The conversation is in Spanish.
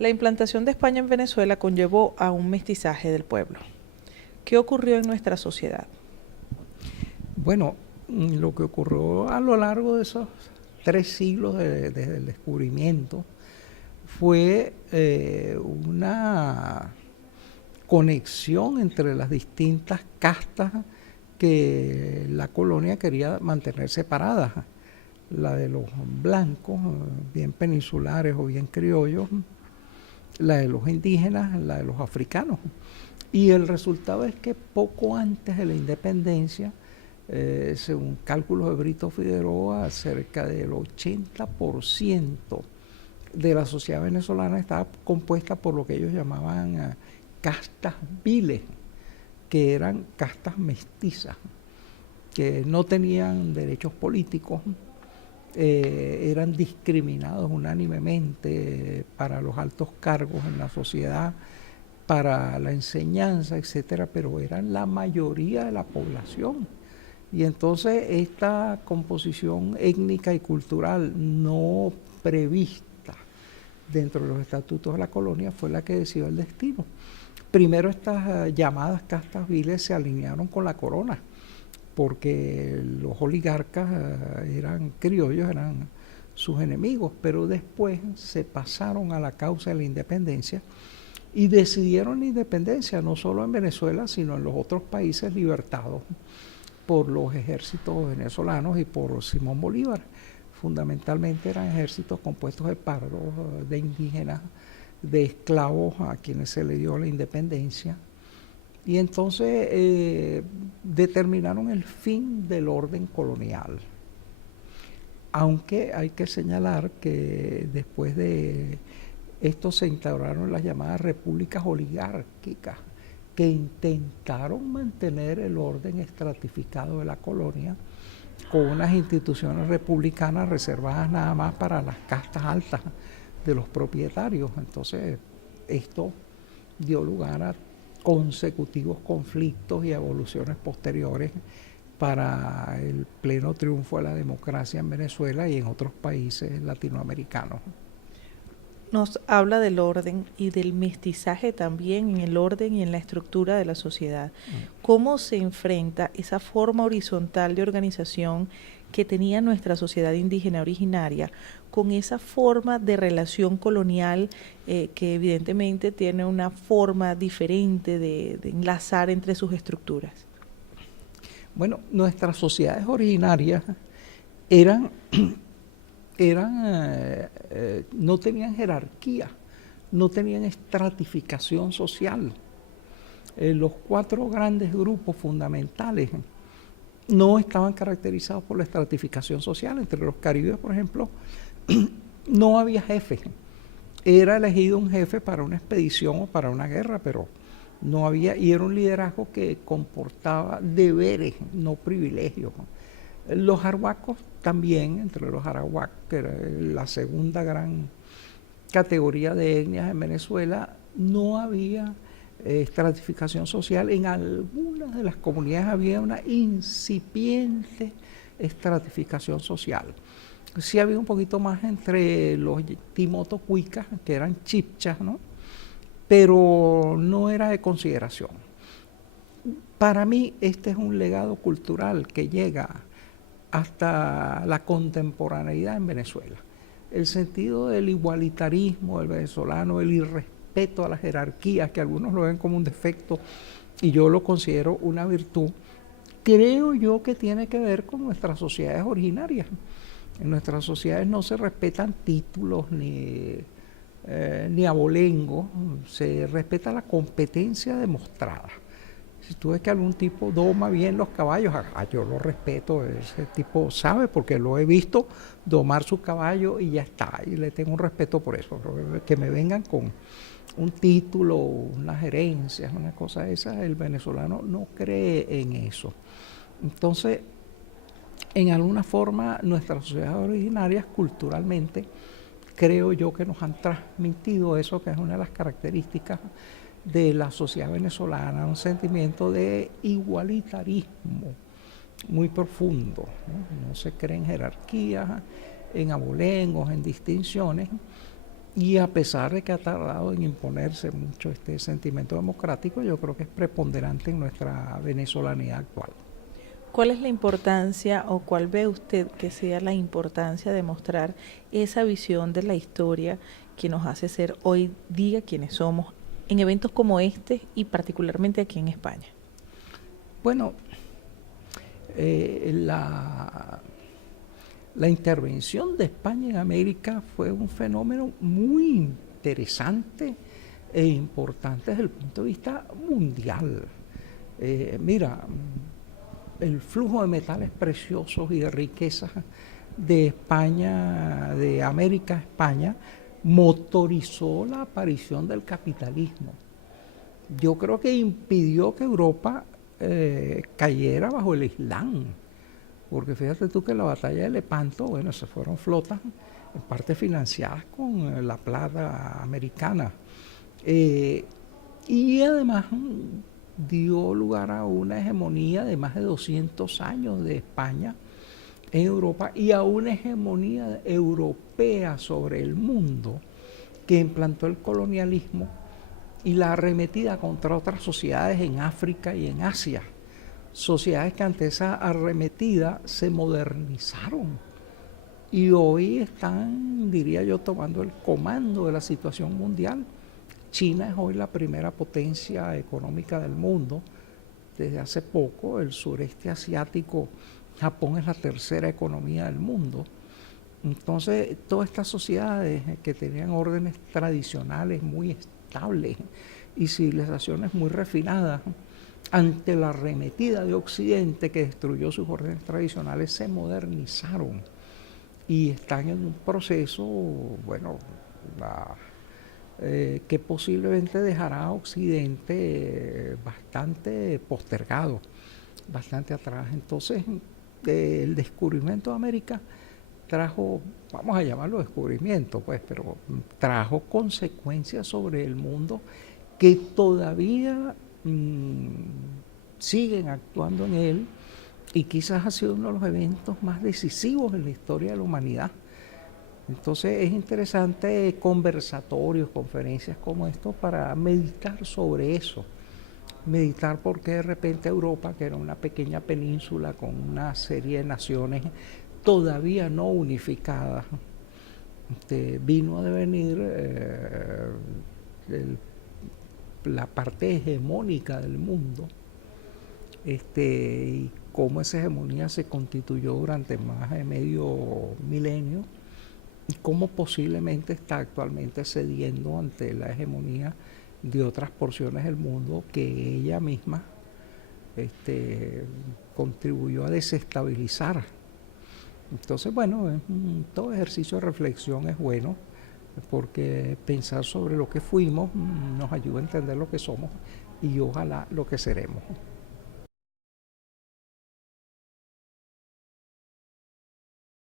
La implantación de España en Venezuela conllevó a un mestizaje del pueblo. ¿Qué ocurrió en nuestra sociedad? Bueno, lo que ocurrió a lo largo de esos 3 siglos desde el descubrimiento fue una conexión entre las distintas castas que la colonia quería mantener separadas. La de los blancos, bien peninsulares o bien criollos, la de los indígenas, la de los africanos. Y el resultado es que poco antes de la independencia, según cálculos de Brito Figueroa, cerca del 80% de la sociedad venezolana estaba compuesta por lo que ellos llamaban castas viles, que eran castas mestizas, que no tenían derechos políticos, eran discriminados unánimemente para los altos cargos en la sociedad, para la enseñanza, etcétera, pero eran la mayoría de la población. Y entonces esta composición étnica y cultural no prevista dentro de los estatutos de la colonia fue la que decidió el destino. Primero estas llamadas castas viles se alinearon con la corona, porque los oligarcas eran criollos, eran sus enemigos, pero después se pasaron a la causa de la independencia y decidieron la independencia no solo en Venezuela, sino en los otros países libertados por los ejércitos venezolanos y por Simón Bolívar. Fundamentalmente eran ejércitos compuestos de pardos, de indígenas, de esclavos a quienes se le dio la independencia. Y entonces determinaron el fin del orden colonial. Aunque hay que señalar que después de esto se instauraron las llamadas repúblicas oligárquicas, que intentaron mantener el orden estratificado de la colonia con unas instituciones republicanas reservadas nada más para las castas altas de los propietarios. Entonces esto dio lugar a consecutivos conflictos y evoluciones posteriores para el pleno triunfo de la democracia en Venezuela y en otros países latinoamericanos. Nos habla del orden y del mestizaje también en el orden y en la estructura de la sociedad. ¿Cómo se enfrenta esa forma horizontal de organización que tenía nuestra sociedad indígena originaria con esa forma de relación colonial que evidentemente tiene una forma diferente de enlazar entre sus estructuras? Bueno, nuestras sociedades originarias eran no tenían jerarquía, no tenían estratificación social. Los 4 grandes grupos fundamentales no estaban caracterizados por la estratificación social. Entre los caribes, por ejemplo, no había jefe. Era elegido un jefe para una expedición o para una guerra, pero no había, y era un liderazgo que comportaba deberes, no privilegios. Los arhuacos también, entre los arawak, que era la segunda gran categoría de etnias en Venezuela, no había estratificación social. En algunas de las comunidades había una incipiente estratificación social. Sí había un poquito más entre los timotocuicas, que eran chipchas, ¿no? Pero no era de consideración. Para mí este es un legado cultural que llega hasta la contemporaneidad en Venezuela. El sentido del igualitarismo del venezolano, el irrespeto a las jerarquías, que algunos lo ven como un defecto y yo lo considero una virtud, creo yo que tiene que ver con nuestras sociedades originarias. En nuestras sociedades no se respetan títulos ni abolengo, se respeta la competencia demostrada. Si tú ves que algún tipo doma bien los caballos, yo lo respeto, ese tipo sabe, porque lo he visto domar su caballo y ya está, y le tengo un respeto por eso. Que me vengan con un título, unas herencias, una cosa de esas, el venezolano no cree en eso. Entonces, en alguna forma, nuestras sociedades originarias culturalmente, creo yo que nos han transmitido eso, que es una de las características de la sociedad venezolana, un sentimiento de igualitarismo muy profundo, ¿no? No se cree en jerarquías, en abolengos, en distinciones, Y a pesar de que ha tardado en imponerse mucho este sentimiento democrático, yo creo que es preponderante en nuestra venezolanidad actual. ¿Cuál es la importancia o cuál ve usted que sea la importancia de mostrar esa visión de la historia que nos hace ser hoy día quienes somos en eventos como este y particularmente aquí en España? Bueno, la intervención de España en América fue un fenómeno muy interesante e importante desde el punto de vista mundial. Mira, el flujo de metales preciosos y de riquezas de España, de América a España, motorizó la aparición del capitalismo. Yo creo que impidió que Europa cayera bajo el Islam, porque fíjate tú que la batalla de Lepanto, bueno, se fueron flotas en parte financiadas con la plata americana. Y además dio lugar a una hegemonía de más de 200 años de España en Europa y a una hegemonía europea sobre el mundo que implantó el colonialismo y la arremetida contra otras sociedades en África y en Asia. Sociedades que ante esa arremetida se modernizaron y hoy están, diría yo, tomando el comando de la situación mundial. China es hoy la primera potencia económica del mundo. Desde hace poco, el sureste asiático, Japón es la tercera economía del mundo. Entonces, todas estas sociedades que tenían órdenes tradicionales muy estables y civilizaciones muy refinadas, ante la arremetida de Occidente que destruyó sus órdenes tradicionales, se modernizaron y están en un proceso, bueno, que posiblemente dejará a Occidente bastante postergado, bastante atrás. Entonces, el descubrimiento de América trajo, vamos a llamarlo descubrimiento, pues, pero trajo consecuencias sobre el mundo que todavía siguen actuando en él y quizás ha sido uno de los eventos más decisivos en la historia de la humanidad. Entonces es interesante conversatorios, conferencias como esto para meditar sobre eso, meditar por qué de repente Europa, que era una pequeña península con una serie de naciones todavía no unificadas, vino a devenir la parte hegemónica del mundo, y cómo esa hegemonía se constituyó durante más de medio milenio y cómo posiblemente está actualmente cediendo ante la hegemonía de otras porciones del mundo que ella misma contribuyó a desestabilizar. Entonces, bueno, todo ejercicio de reflexión es bueno, porque pensar sobre lo que fuimos nos ayuda a entender lo que somos y ojalá lo que seremos.